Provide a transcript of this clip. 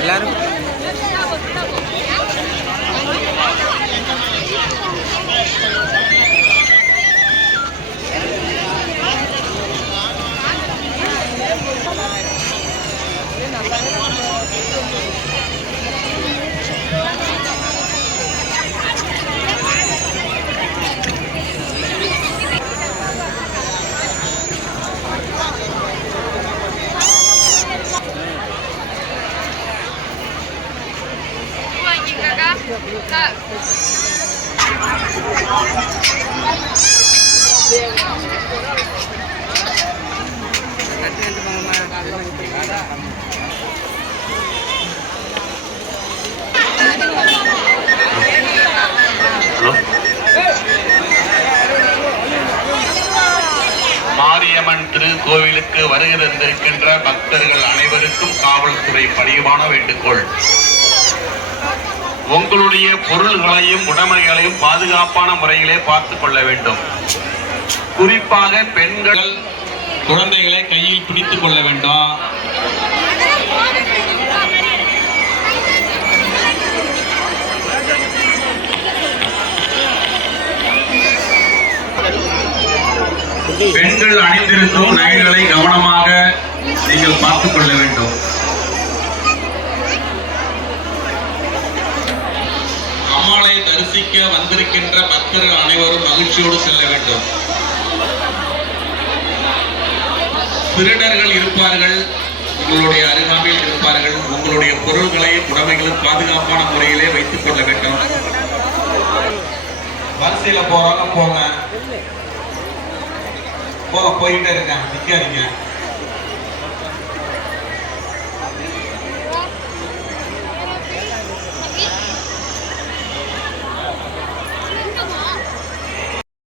எல்லாரும் மாரியம்மன் திருக்கோவிலுக்கு வருகை தந்திருக்கின்ற பக்தர்கள் அனைவருக்கும் காவல்துறை பணிவான வேண்டுகோள். உங்களுடைய பொருள்களையும் உடைமைகளையும் பாதுகாப்பான முறையிலே பார்த்துக் கொள்ள வேண்டும். குறிப்பாக பெண்கள் குழந்தைகளை கையில் பிடித்துக் கொள்ள வேண்டும். பெண்கள் அணிந்திருக்கும் நகைகளை கவனமாக நீங்கள் பார்த்துக் கொள்ள வேண்டும். அம்மாளை தரிசிக்க வந்திருக்கின்ற பக்தர்கள் அனைவரும் மகிழ்ச்சியோடு செல்ல வேண்டும். திருடர்கள் இருப்பார்கள், உங்களுடைய அருகாமையில் இருப்பார்கள். உங்களுடைய பொருள்களையும் உடைமைகளும் பாதுகாப்பான முறையிலே வைத்துக் கொள்ள வேண்டும். வரிசையில போறாங்க போங்க, போயிட்டே இருக்காங்க, நிக்காதீங்க.